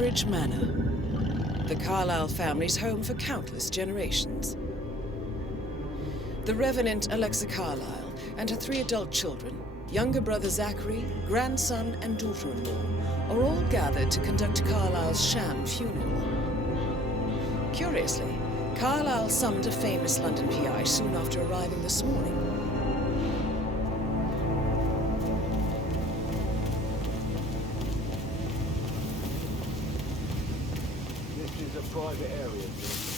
Bridge Manor, the Carlyle family's home for countless generations. The Revenant Alexa Carlyle and her 3 adult children, younger brother Zachary, grandson and daughter-in-law, are all gathered to conduct Carlyle's sham funeral. Curiously, Carlyle summoned a famous London PI soon after arriving this morning. This is a private area.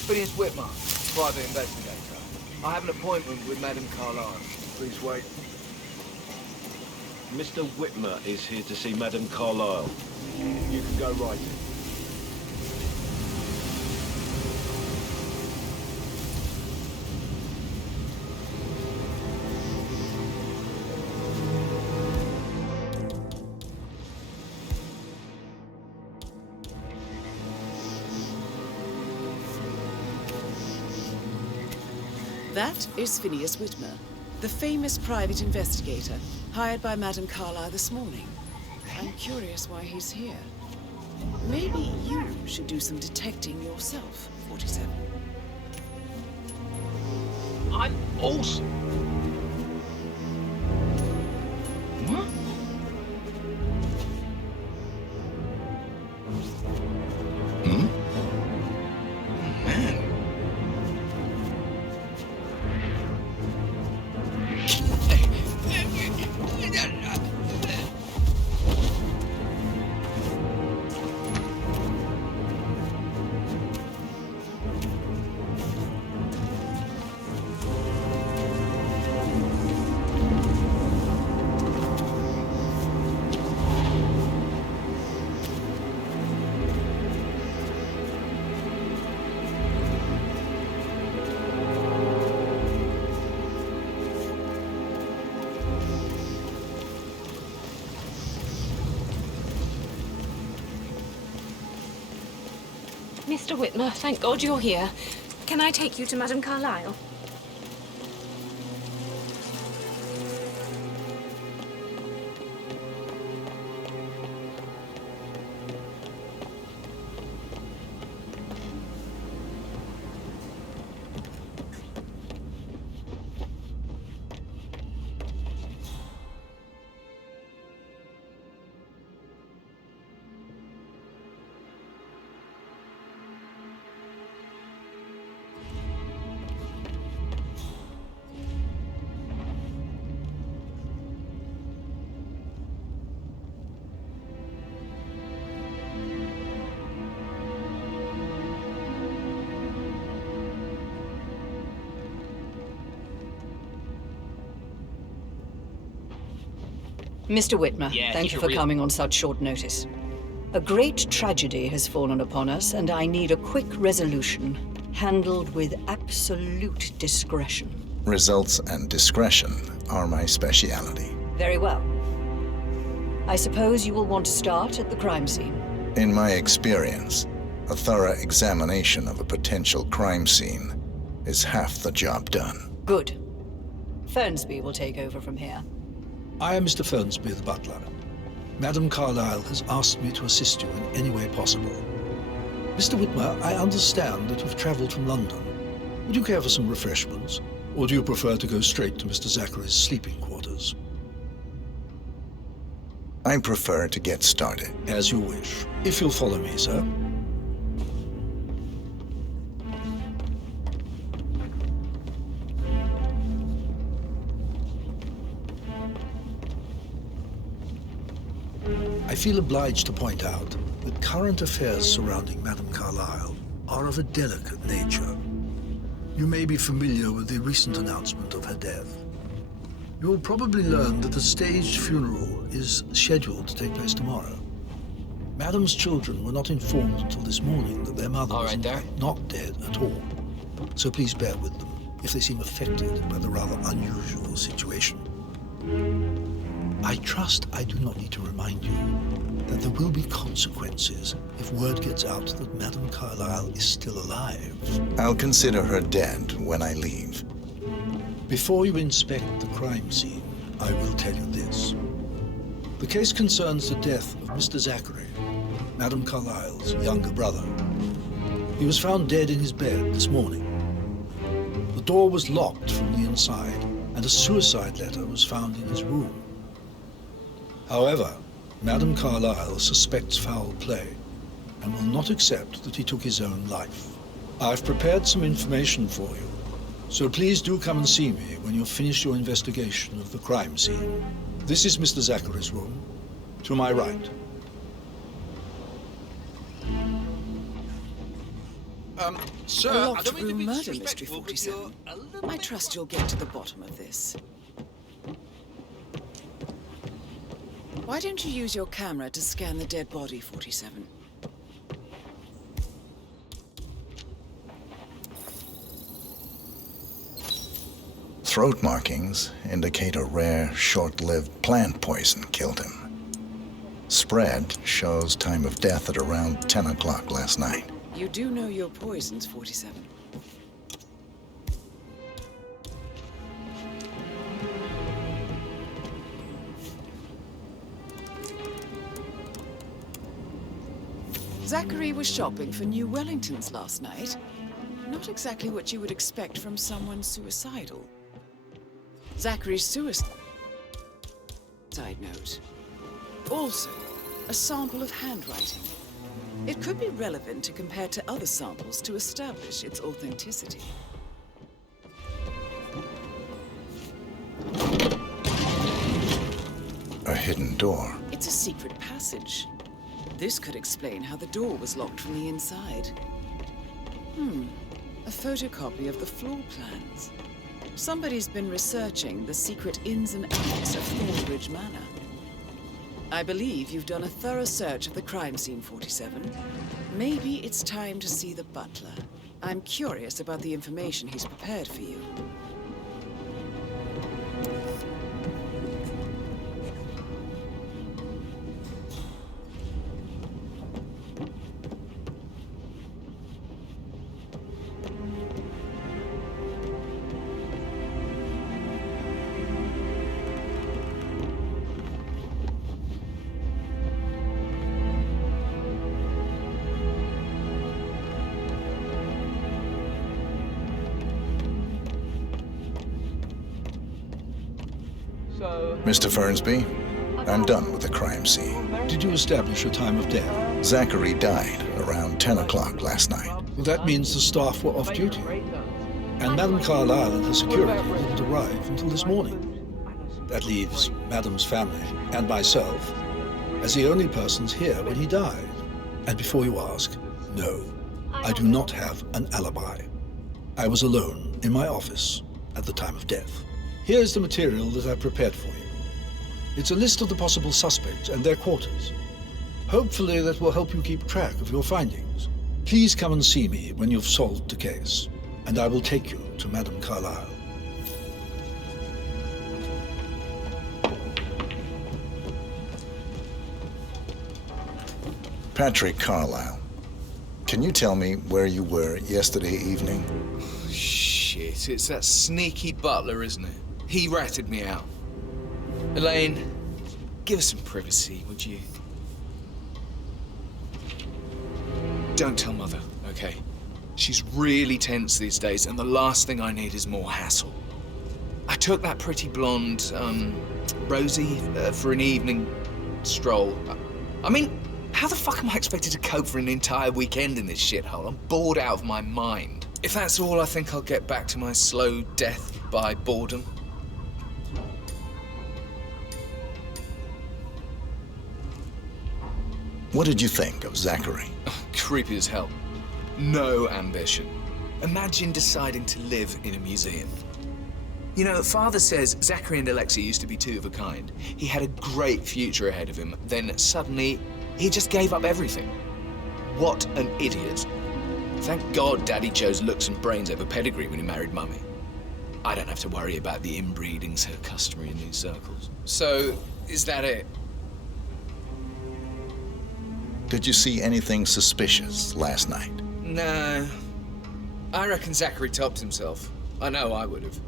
Phineas Whitmer, private investigator. I have an appointment with Madame Carlyle. Please wait. Mr. Whitmer is here to see Madame Carlyle. You can go right in. That is Phineas Whitmer, the famous private investigator hired by Madame Carlyle this morning. I'm curious why he's here. Maybe you should do some detecting yourself, 47. I'm awesome. What? Mr. Whitmer, thank God you're here. Can I take you to Madame Carlyle? Mr. Whitmer, thank you for coming on such short notice. A great tragedy has fallen upon us, and I need a quick resolution, handled with absolute discretion. Results and discretion are my speciality. Very well. I suppose you will want to start at the crime scene. In my experience, a thorough examination of a potential crime scene is half the job done. Good. Fernsby will take over from here. I am Mr. Fernsby, the butler. Madame Carlyle has asked me to assist you in any way possible. Mr. Whitmer, I understand that you've traveled from London. Would you care for some refreshments? Or do you prefer to go straight to Mr. Zachary's sleeping quarters? I prefer to get started. As you wish. If you'll follow me, sir. I feel obliged to point out that current affairs surrounding Madame Carlyle are of a delicate nature. You may be familiar with the recent announcement of her death. You will probably learn that a staged funeral is scheduled to take place tomorrow. Madame's children were not informed until this morning that their mother was in fact not dead at all. So please bear with them if they seem affected by the rather unusual situation. I trust I do not need to remind you that there will be consequences if word gets out that Madame Carlyle is still alive. I'll consider her dead when I leave. Before you inspect the crime scene, I will tell you this. The case concerns the death of Mr. Zachary, Madame Carlyle's younger brother. He was found dead in his bed this morning. The door was locked from the inside, and a suicide letter was found in his room. However, Madame Carlyle suspects foul play and will not accept that he took his own life. I've prepared some information for you, so please do come and see me when you've finished your investigation of the crime scene. This is Mr. Zachary's room, to my right. A locked room murder mystery 47. I trust you'll get to the bottom of this. Why don't you use your camera to scan the dead body, 47? Throat markings indicate a rare, short-lived plant poison killed him. Spread shows time of death at around 10 o'clock last night. You do know your poisons, 47. Zachary was shopping for new Wellingtons last night. Not exactly what you would expect from someone suicidal. Zachary's suicide note. Also, a sample of handwriting. It could be relevant to compare to other samples to establish its authenticity. A hidden door. It's a secret passage. This could explain how the door was locked from the inside. A photocopy of the floor plans. Somebody's been researching the secret ins and outs of Thornbridge Manor. I believe you've done a thorough search of the crime scene, 47. Maybe it's time to see the butler. I'm curious about the information he's prepared for you. Mr. Fernsby, I'm done with the crime scene. Did you establish a time of death? Zachary died around 10 o'clock last night. Well, that means the staff were off duty. And Madame Carlyle and her security didn't arrive until this morning. That leaves Madame's family and myself as the only persons here when he died. And before you ask, no, I do not have an alibi. I was alone in my office at the time of death. Here's the material that I prepared for you. It's a list of the possible suspects and their quarters. Hopefully that will help you keep track of your findings. Please come and see me when you've solved the case, and I will take you to Madame Carlyle. Patrick Carlyle, can you tell me where you were yesterday evening? Shit, it's that sneaky butler, isn't it? He ratted me out. Elaine, give us some privacy, would you? Don't tell Mother, okay? She's really tense these days, and the last thing I need is more hassle. I took that pretty blonde, Rosie, for an evening stroll. I mean, how the fuck am I expected to cope for an entire weekend in this shithole? I'm bored out of my mind. If that's all, I think I'll get back to my slow death by boredom. What did you think of Zachary? Creepy as hell. No ambition. Imagine deciding to live in a museum. You know, Father says Zachary and Alexei used to be two of a kind. He had a great future ahead of him, then suddenly he just gave up everything. What an idiot. Thank God Daddy chose looks and brains over pedigree when he married Mummy. I don't have to worry about the inbreeding so customary in these circles. So, is that it? Did you see anything suspicious last night? No. I reckon Zachary topped himself. I know I would have.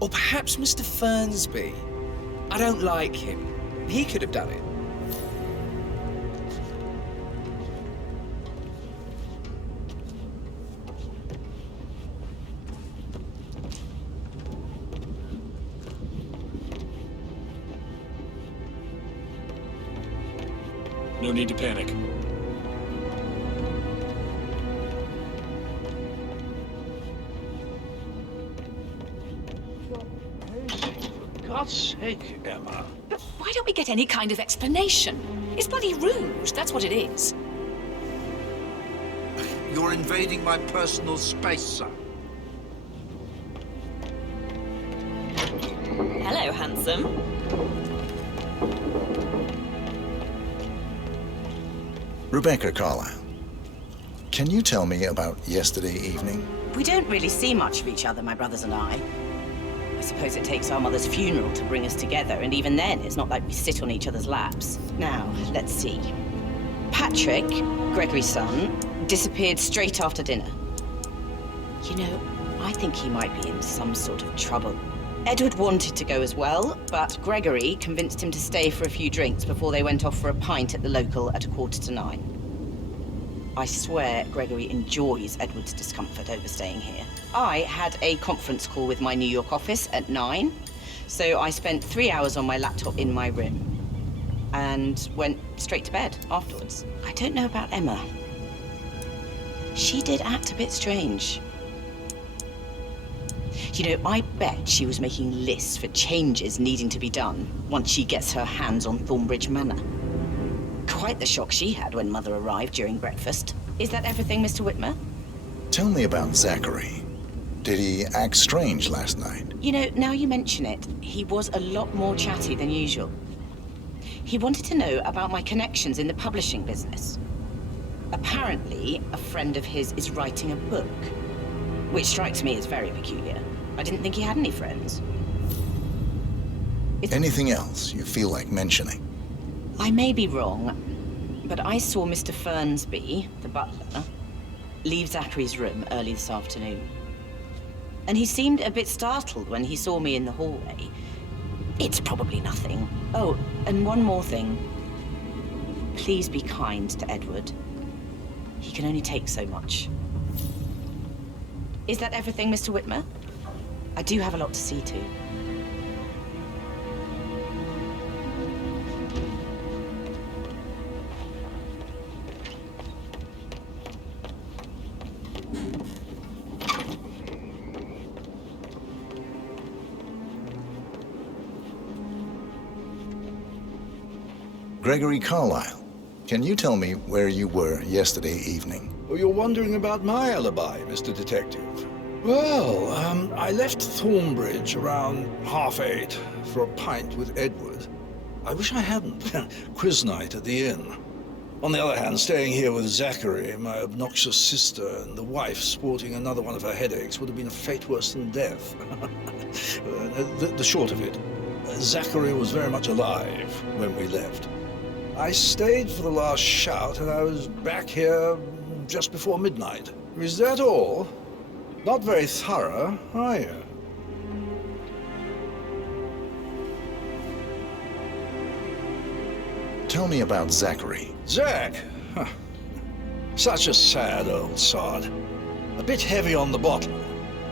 Or perhaps Mr. Fernsby. I don't like him. He could have done it. No need to panic. For God's sake, Emma. But why don't we get any kind of explanation? It's bloody rude, that's what it is. You're invading my personal space, sir. Hello, handsome. Rebecca Carlyle, can you tell me about yesterday evening? We don't really see much of each other, my brothers and I. I suppose it takes our mother's funeral to bring us together, and even then, it's not like we sit on each other's laps. Now, let's see. Patrick, Gregory's son, disappeared straight after dinner. You know, I think he might be in some sort of trouble. Edward wanted to go as well, but Gregory convinced him to stay for a few drinks before they went off for a pint at the local at 9:15. I swear Gregory enjoys Edward's discomfort over staying here. I had a conference call with my New York office at 9, so I spent 3 hours on my laptop in my room and went straight to bed afterwards. I don't know about Emma. She did act a bit strange. You know, I bet she was making lists for changes needing to be done once she gets her hands on Thornbridge Manor. Quite the shock she had when Mother arrived during breakfast. Is that everything, Mr. Whitmer? Tell me about Zachary. Did he act strange last night? You know, now you mention it, he was a lot more chatty than usual. He wanted to know about my connections in the publishing business. Apparently, a friend of his is writing a book, which strikes me as very peculiar. I didn't think he had any friends. Anything else you feel like mentioning? I may be wrong, but I saw Mr. Fernsby, the butler, leave Zachary's room early this afternoon. And he seemed a bit startled when he saw me in the hallway. It's probably nothing. Oh, and one more thing. Please be kind to Edward. He can only take so much. Is that everything, Mr. Whitmer? I do have a lot to see to. Gregory Carlyle, can you tell me where you were yesterday evening? Oh, you're wondering about my alibi, Mr. Detective. Well, I left Thornbridge around 8:30 for a pint with Edward. I wish I hadn't. Quiz night at the inn. On the other hand, staying here with Zachary, my obnoxious sister, and the wife sporting another one of her headaches would have been a fate worse than death. The short of it, Zachary was very much alive when we left. I stayed for the last shout, and I was back here just before midnight. Is that all? Not very thorough, are you? Tell me about Zachary. Zach? Huh. Such a sad old sod. A bit heavy on the bottle,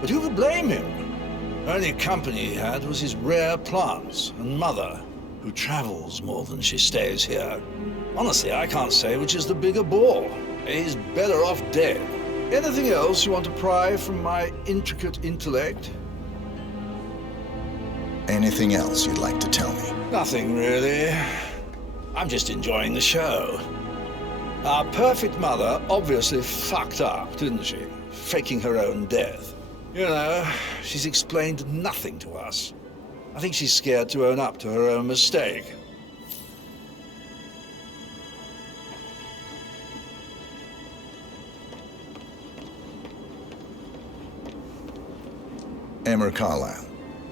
but who could blame him? Only company he had was his rare plants and Mother, who travels more than she stays here. Honestly, I can't say which is the bigger bore. He's better off dead. Anything else you want to pry from my intricate intellect? Anything else you'd like to tell me? Nothing, really. I'm just enjoying the show. Our perfect mother obviously fucked up, didn't she? Faking her own death. You know, she's explained nothing to us. I think she's scared to own up to her own mistake. Emma Carlyle,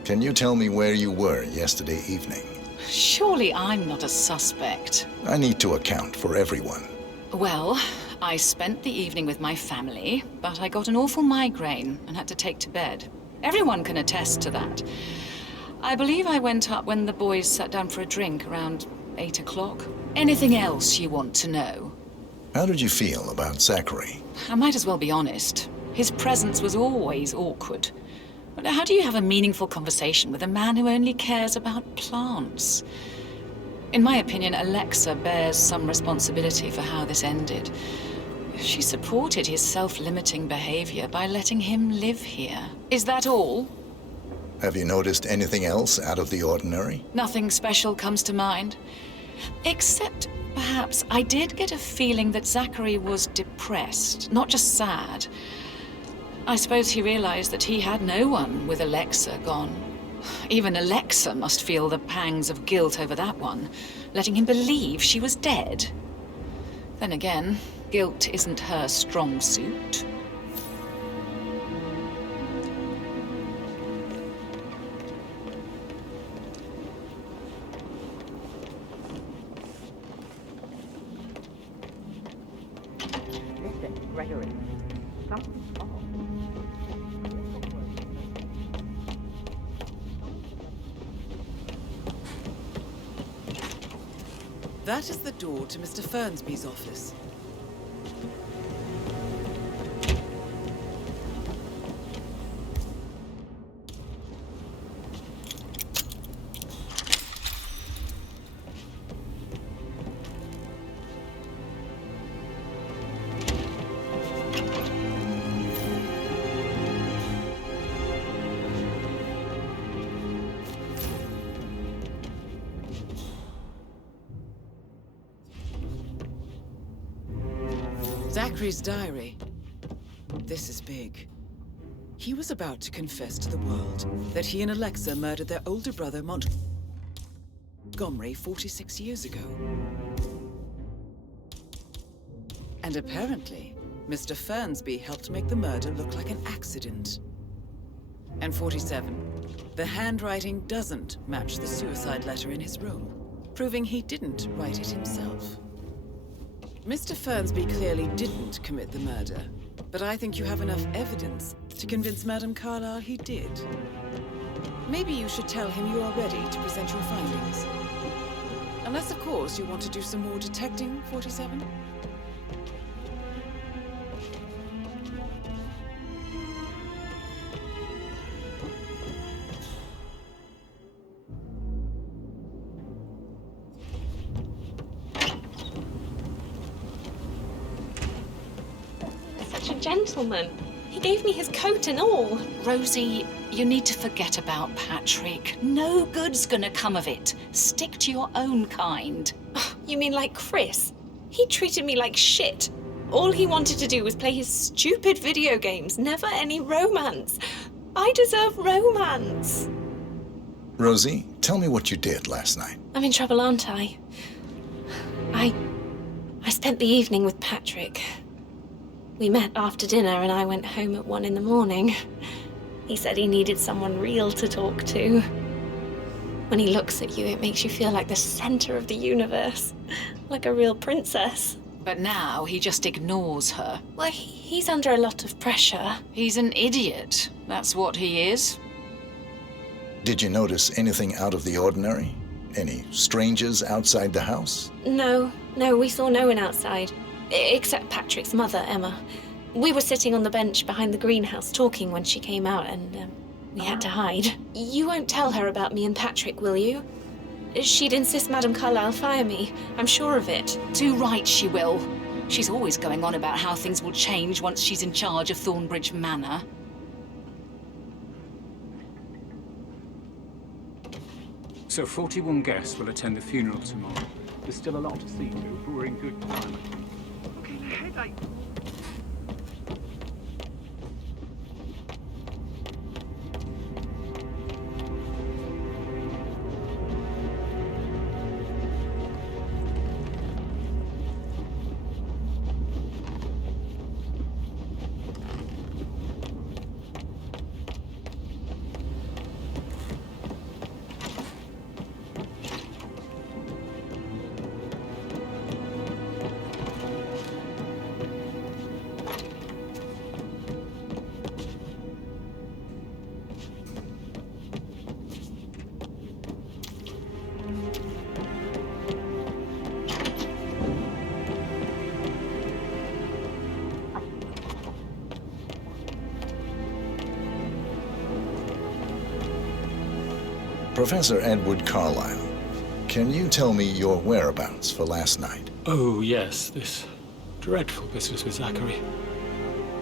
can you tell me where you were yesterday evening? Surely I'm not a suspect. I need to account for everyone. Well, I spent the evening with my family, but I got an awful migraine and had to take to bed. Everyone can attest to that. I believe I went up when the boys sat down for a drink around 8 o'clock. Anything else you want to know? How did you feel about Zachary? I might as well be honest. His presence was always awkward. But how do you have a meaningful conversation with a man who only cares about plants? In my opinion, Alexa bears some responsibility for how this ended. She supported his self-limiting behavior by letting him live here. Is that all? Have you noticed anything else out of the ordinary? Nothing special comes to mind. Except, perhaps, I did get a feeling that Zachary was depressed, not just sad. I suppose he realized that he had no one with Alexa gone. Even Alexa must feel the pangs of guilt over that one, letting him believe she was dead. Then again, guilt isn't her strong suit. Mr. Gregory, something's off. That is the door to Mr. Fernsby's office. Zachary's diary. This is big. He was about to confess to the world that he and Alexa murdered their older brother Montgomery 46 years ago. And apparently, Mr. Fernsby helped make the murder look like an accident. And 47. The handwriting doesn't match the suicide letter in his room, proving he didn't write it himself. Mr. Fernsby clearly didn't commit the murder, but I think you have enough evidence to convince Madame Carlyle he did. Maybe you should tell him you are ready to present your findings. Unless, of course, you want to do some more detecting, 47? Gentleman. He gave me his coat and all. Rosie, you need to forget about Patrick. No good's gonna come of it. Stick to your own kind. You mean like Chris? He treated me like shit. All he wanted to do was play his stupid video games, never any romance. I deserve romance. Rosie, tell me what you did last night. I'm in trouble, aren't I? I spent the evening with Patrick. We met after dinner and I went home at 1 in the morning. He said he needed someone real to talk to. When he looks at you, it makes you feel like the center of the universe. Like a real princess. But now he just ignores her. Well, he's under a lot of pressure. He's an idiot. That's what he is. Did you notice anything out of the ordinary? Any strangers outside the house? No, we saw no one outside. Except Patrick's mother, Emma. We were sitting on the bench behind the greenhouse talking when she came out and we had to hide. You won't tell her about me and Patrick, will you? She'd insist Madame Carlyle fire me. I'm sure of it. Too right she will. She's always going on about how things will change once she's in charge of Thornbridge Manor. So 41 guests will attend the funeral tomorrow. There's still a lot to see to, but we're in good time. Headache. Professor Edward Carlyle, Can you tell me your whereabouts for last night? Oh, yes, this dreadful business with Zachary.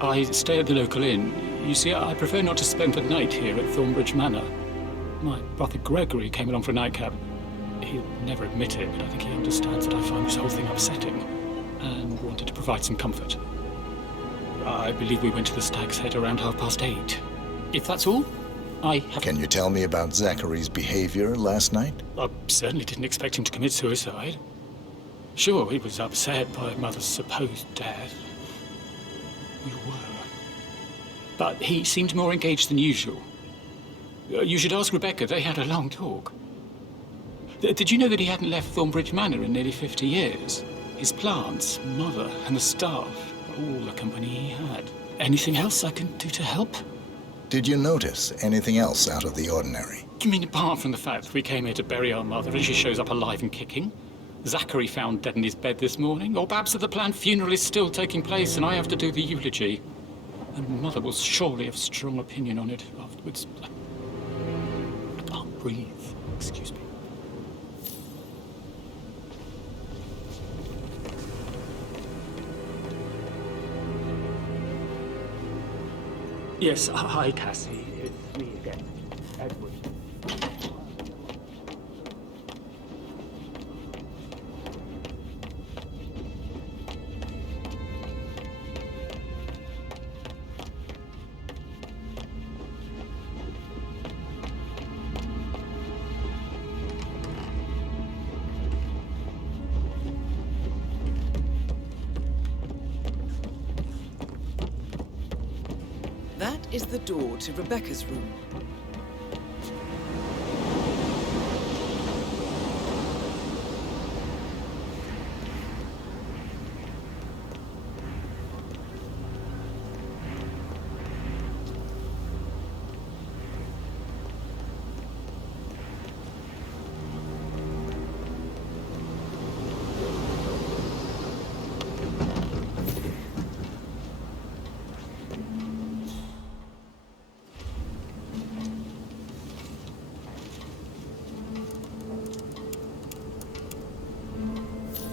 I stay at the local inn. You see, I prefer not to spend the night here at Thornbridge Manor. My brother Gregory came along for a nightcap. He'll never admit it, but I think he understands that I find this whole thing upsetting and wanted to provide some comfort. I believe we went to the Stag's Head around 8:30. If that's all, I have... Can you tell me about Zachary's behavior last night? I certainly didn't expect him to commit suicide. Sure, he was upset by Mother's supposed death. We were. But he seemed more engaged than usual. You should ask Rebecca. They had a long talk. Did you know that he hadn't left Thornbridge Manor in nearly 50 years? His plants, Mother, and the staff, all the company he had. Anything else I can do to help? Did you notice anything else out of the ordinary? You mean apart from the fact that we came here to bury our mother and she shows up alive and kicking? Zachary found dead in his bed this morning? Or perhaps that the planned funeral is still taking place and I have to do the eulogy? And Mother will surely have a strong opinion on it afterwards. I can't breathe. Excuse me. Yes, hi, Cassie. It's me again. Edward. That is the door to Rebecca's room.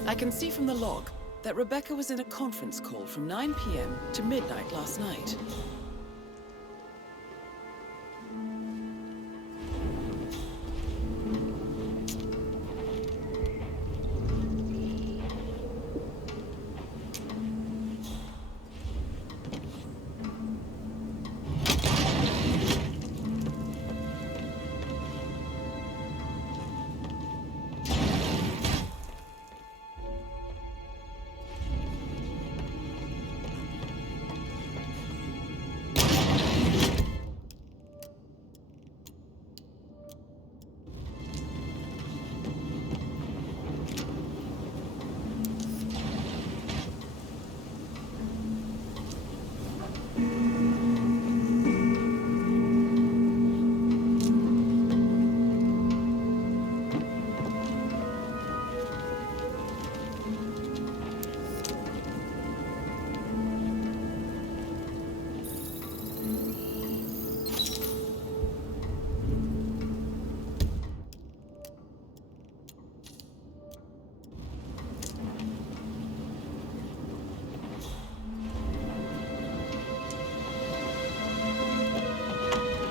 I can see from the log that Rebecca was in a conference call from 9 p.m. to midnight last night.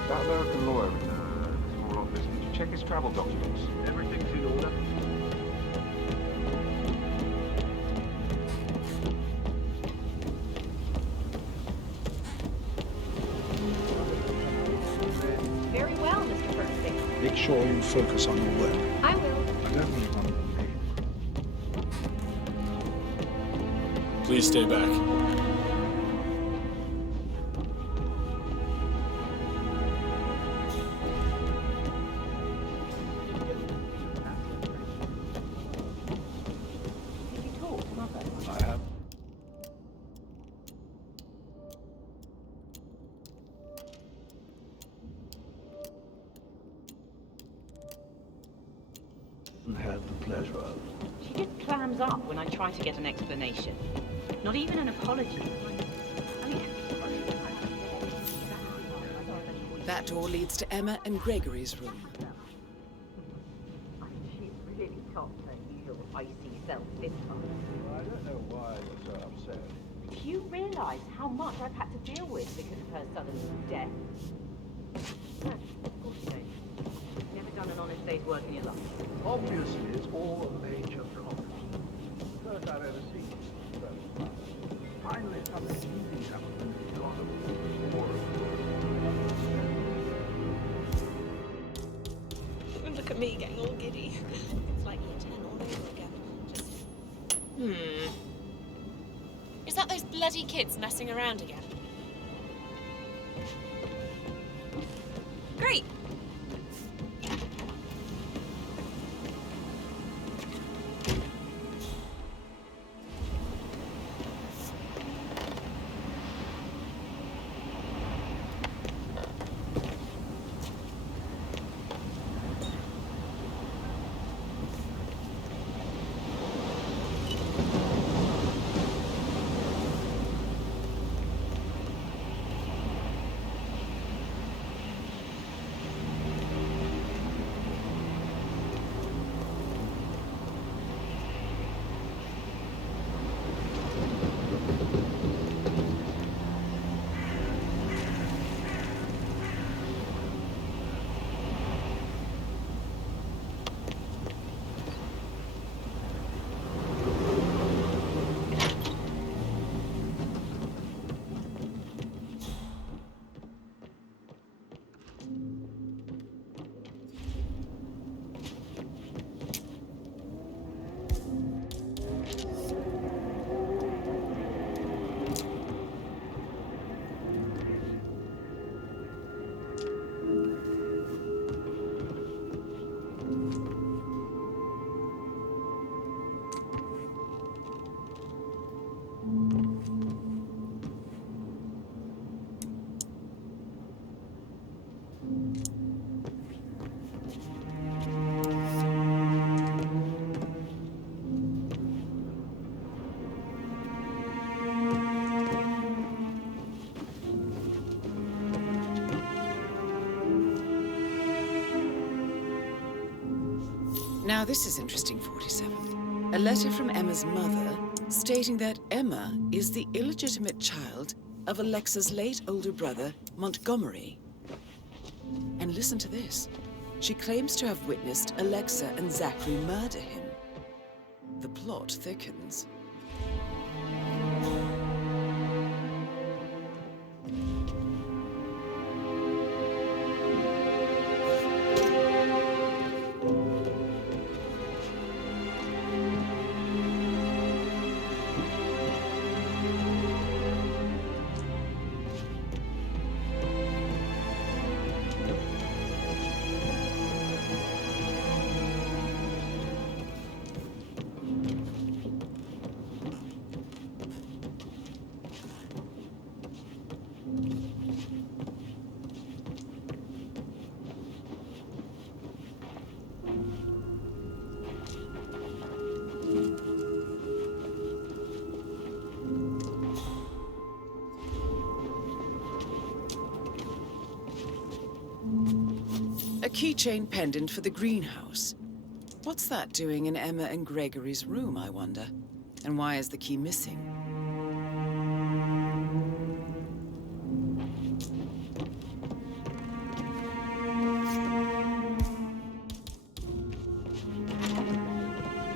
That American lawyer in the small office, did you check his travel documents? Everything's in order. Very well, Mr. Berkeley. Make sure you focus on your work. I will. I don't need one more name. Please stay back. Did you talk to Mother? I have. Had the pleasure of. She just clams up when I try to get an explanation. Not even an apology. I mean, That door leads to Emma and Gregory's room. she's really myself this time. I don't know why you're so upset. Do you realise how much I've had to deal with because of her sudden death? No, of course you don't. You've never done an honest day's work in your life. Obviously, it's all a major problem. First I've ever seen it. Finally, something easy happened. God of war. Look at me getting all giddy. It's like year 10 all over again. Just... Is that those bloody kids messing around again? Great! Now this is interesting, 47. A letter from Emma's mother stating that Emma is the illegitimate child of Alexa's late older brother, Montgomery. And listen to this. She claims to have witnessed Alexa and Zachary murder him. The plot thickens. A keychain pendant for the greenhouse. What's that doing in Emma and Gregory's room, I wonder? And why is the key missing?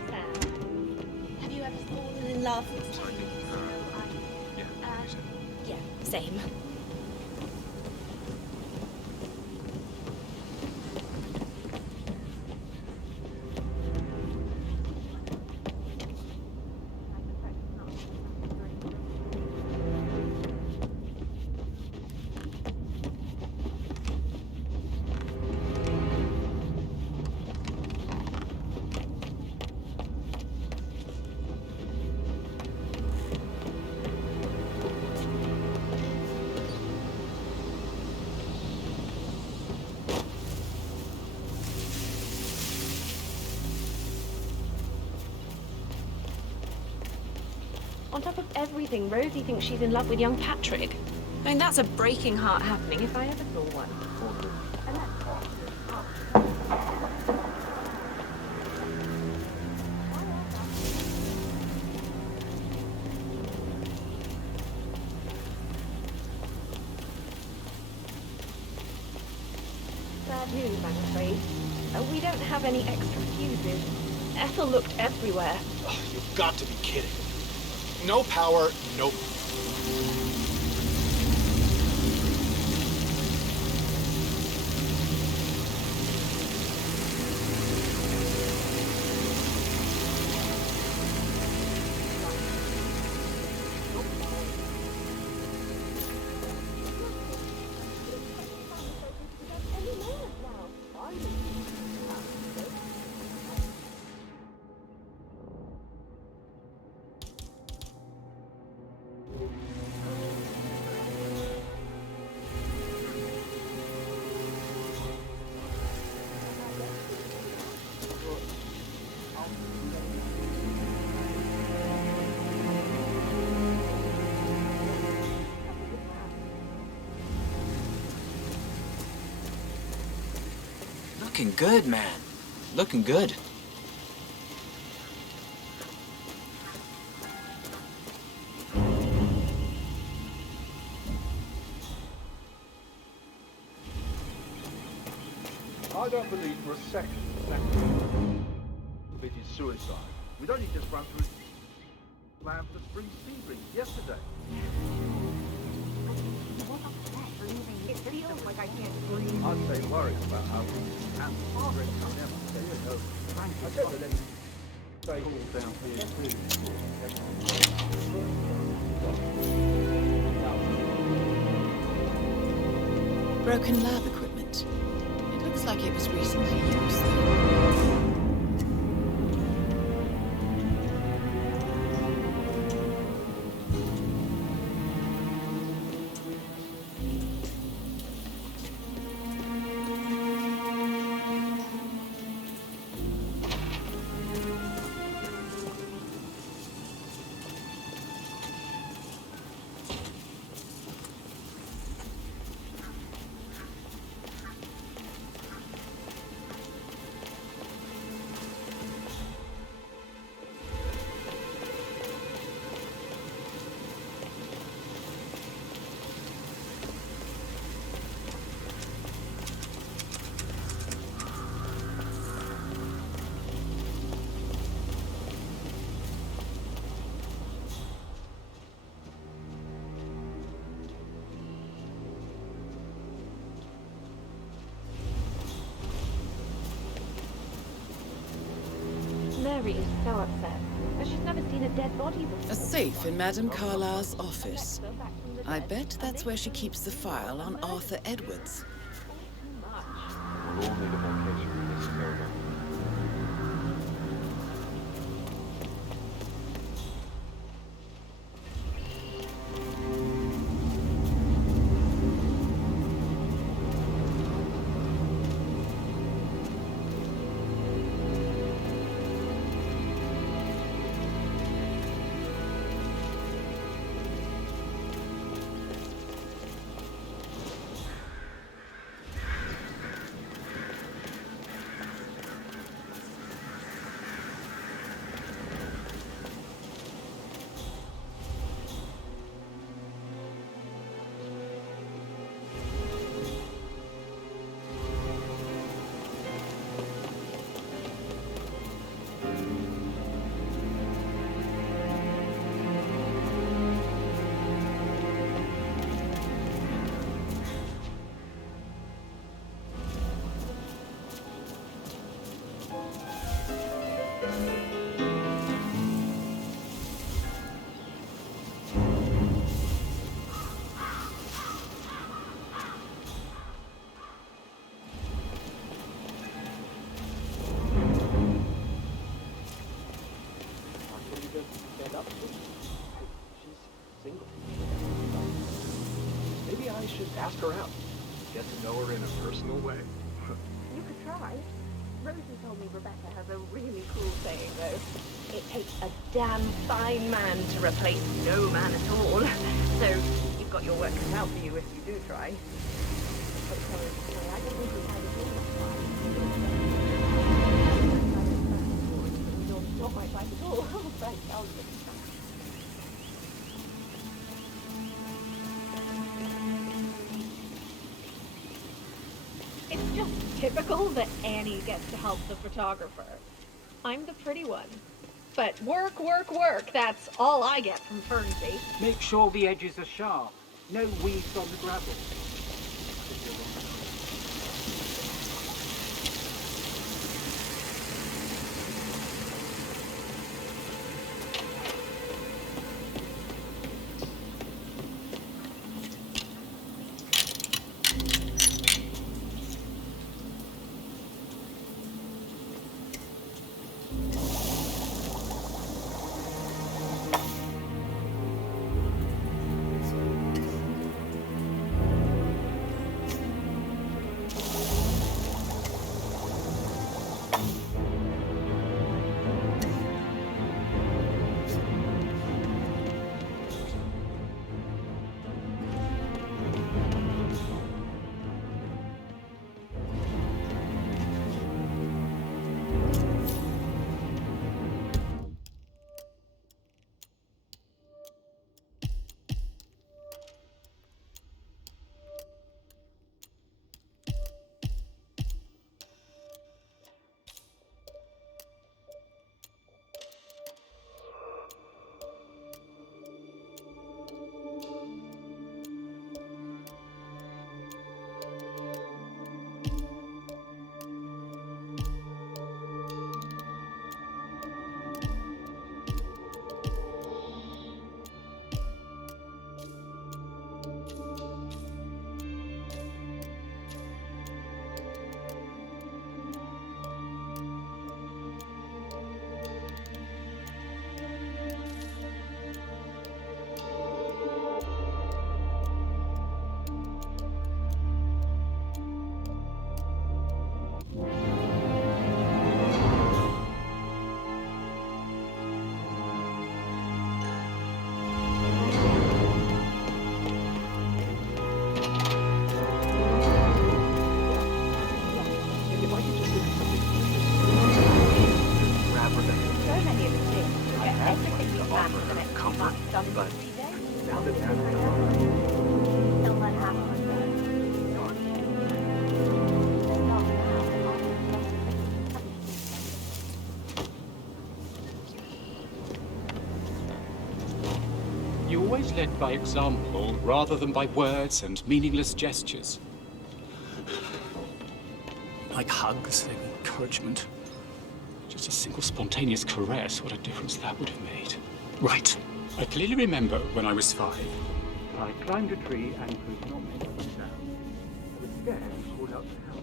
Sam, have you ever fallen in love with someone? Yeah, same. On top of everything, Rosie thinks she's in love with young Patrick. I mean, that's a breaking heart happening if I ever saw one. bad news, I'm afraid. We don't have any extra fuses. Ethel looked everywhere. Oh, you've got to be kidding. No power, no... Looking good, man. Looking good. I don't believe for a second that it is suicide. We'd only just run through plan for spring Sebring yesterday. I'd say worried about how we handle the stress coming out. I said to them, stay cool down here too. Broken lab equipment. It looks like it was recently used, though. Mary is so upset. She's never seen a dead body before. A safe in Madame Carlisle's office. I bet that's where she keeps the file on Arthur Edwards. We'll all need a vacation from this area. Maybe I should ask her out. Get to know her in a personal way. You could try. Rosie told me Rebecca has a really cool saying, though. It takes a damn fine man to replace no man at all. So you've got your work cut out for you if you do try. But sorry, I don't think we had a really fine. Not my type at all. Thank you. It's just typical that Annie gets to help the photographer. I'm the pretty one. But work, work, work. That's all I get from Fernsey. Make sure the edges are sharp. No weeds on the gravel. You always led by example rather than by words and meaningless gestures. Like hugs and encouragement. Just a single spontaneous caress, what a difference that would have made. Right. I clearly remember when I was 5. I climbed a tree and could not make a sound. I was scared and called out for help.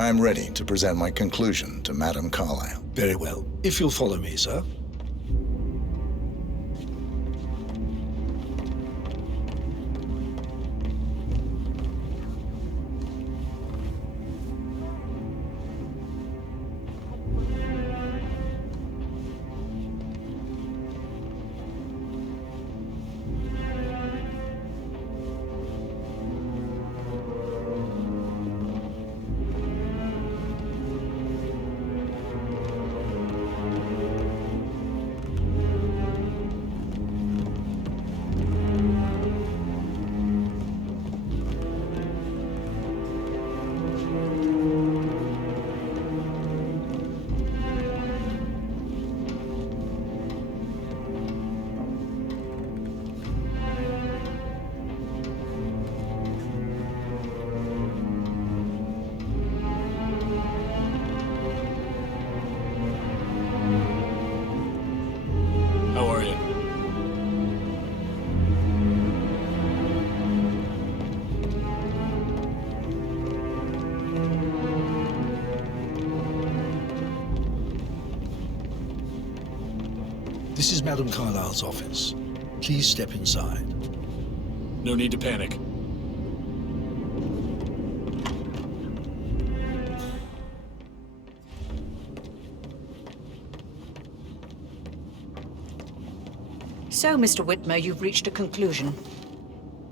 I'm ready to present my conclusion to Madame Carlyle. Very well. If you'll follow me, sir. This is Madame Carlyle's office. Please step inside. No need to panic. So, Mr. Whitmer, you've reached a conclusion.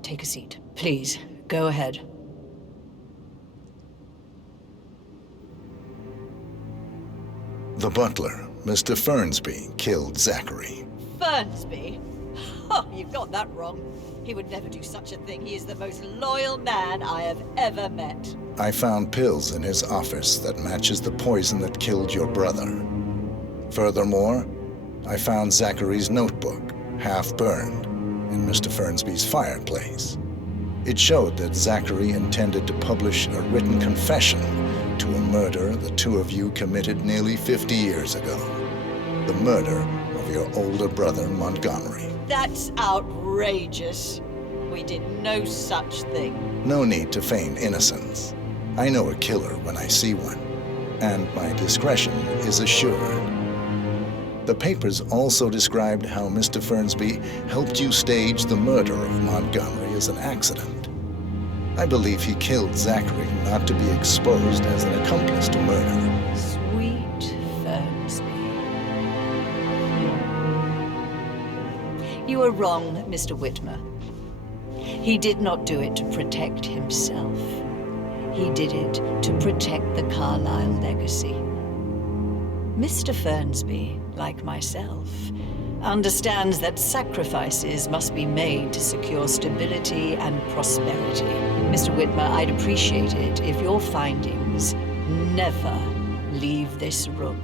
Take a seat. Please, go ahead. The butler, Mr. Fernsby, killed Zachary. Fernsby? Oh, you've got that wrong. He would never do such a thing. He is the most loyal man I have ever met. I found pills in his office that matches the poison that killed your brother. Furthermore, I found Zachary's notebook, half burned, in Mr. Fernsby's fireplace. It showed that Zachary intended to publish a written confession to a murder the two of you committed nearly 50 years ago. The murder of your older brother, Montgomery. That's outrageous. We did no such thing. No need to feign innocence. I know a killer when I see one, and my discretion is assured. The papers also described how Mr. Fernsby helped you stage the murder of Montgomery as an accident. I believe he killed Zachary not to be exposed as an accomplice to murder. Sweet Fernsby. You are wrong, Mr. Whitmer. He did not do it to protect himself. He did it to protect the Carlyle legacy. Mr. Fernsby, like myself, understands that sacrifices must be made to secure stability and prosperity. Mr. Whitmer, I'd appreciate it if your findings never leave this room.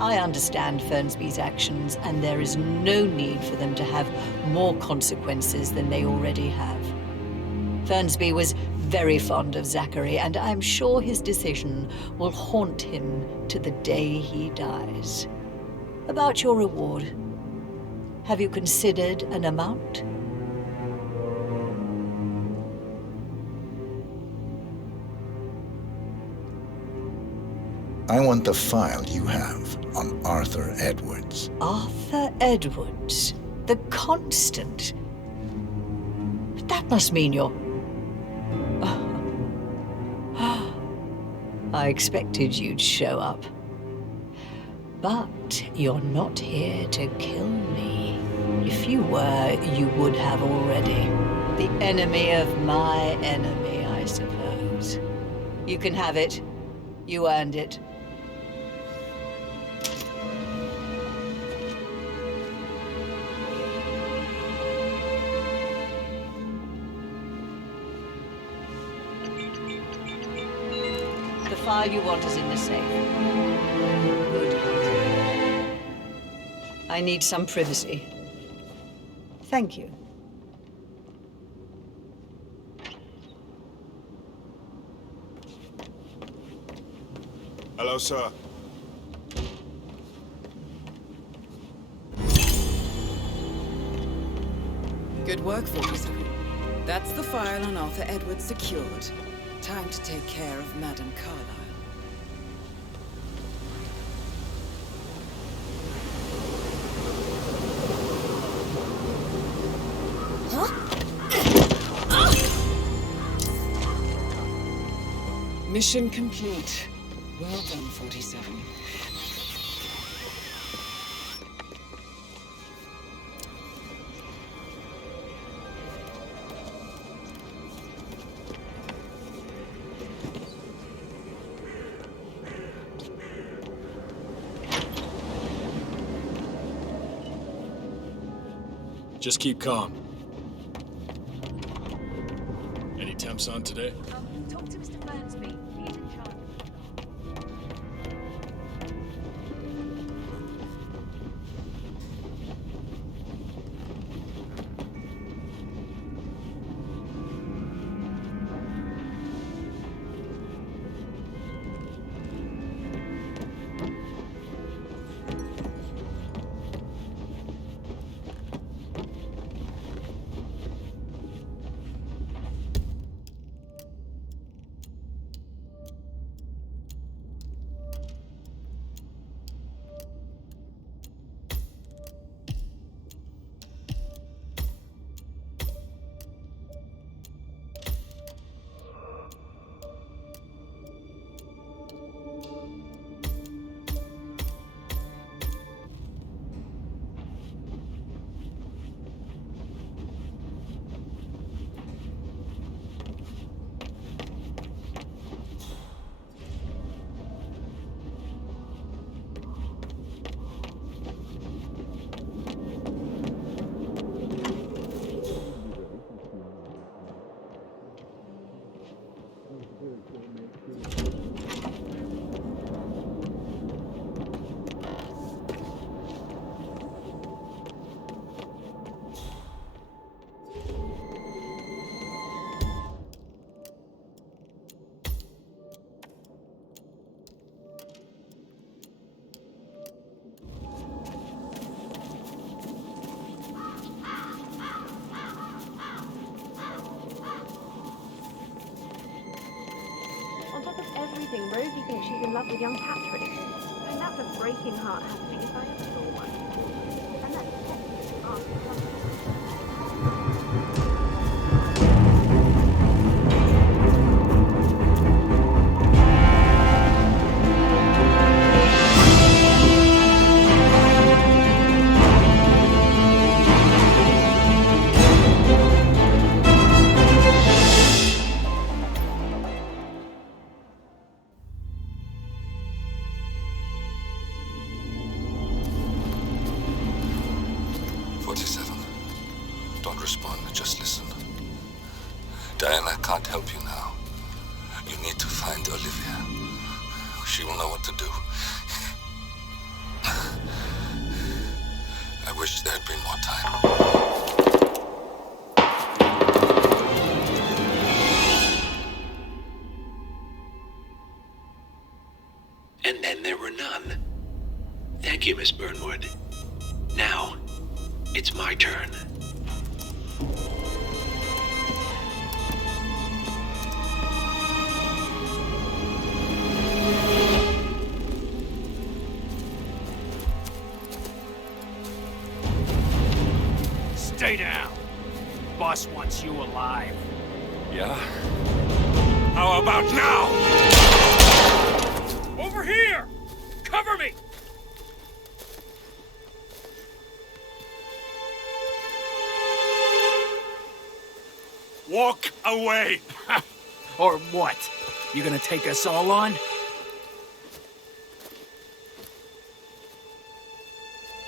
I understand Fernsby's actions, and there is no need for them to have more consequences than they already have. Fernsby was very fond of Zachary, and I'm sure his decision will haunt him to the day he dies. About your reward, have you considered an amount? I want the file you have on Arthur Edwards. Arthur Edwards, the Constant. That must mean you're... I expected you'd show up. But you're not here to kill me. If you were, you would have already. The enemy of my enemy, I suppose. You can have it. You earned it. The file you want is in the safe. Good hunting. I need some privacy. Thank you. Hello, sir. Good work, 47. That's the file on Arthur Edwards secured. Time to take care of Madame Carlyle. Mission complete. Well done, 47. Just keep calm. Any temps on today? Talk to Mr. Fernsby. He's in charge. On top of everything, Rosie thinks she's in love with young Patrick. I mean, that's a breaking heart happening if I ever saw one. And that's technically after something. Don't respond, just listen. Diana can't help you now. You need to find Olivia. She will know what to do. I wish there had been more time. And then there were none. Thank you, Miss Burnwood. Now, it's my turn. Stay down. Boss wants you alive. Yeah? How about now? Over here! Cover me! Walk away! Or what? You gonna take us all on?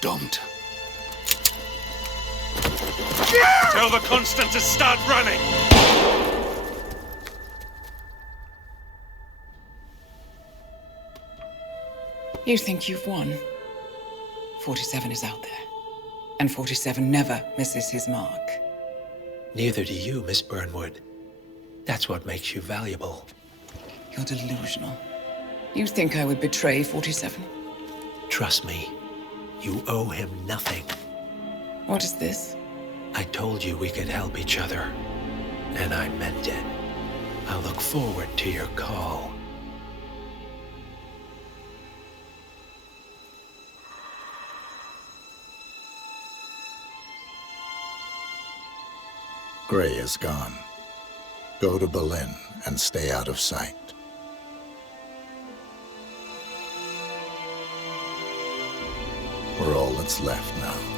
Don't. Tell the Constant to start running! You think you've won? 47 is out there. And 47 never misses his mark. Neither do you, Miss Burnwood. That's what makes you valuable. You're delusional. You think I would betray 47? Trust me, you owe him nothing. What is this? I told you we could help each other, and I meant it. I'll look forward to your call. Gray is gone. Go to Berlin and stay out of sight. We're all that's left now.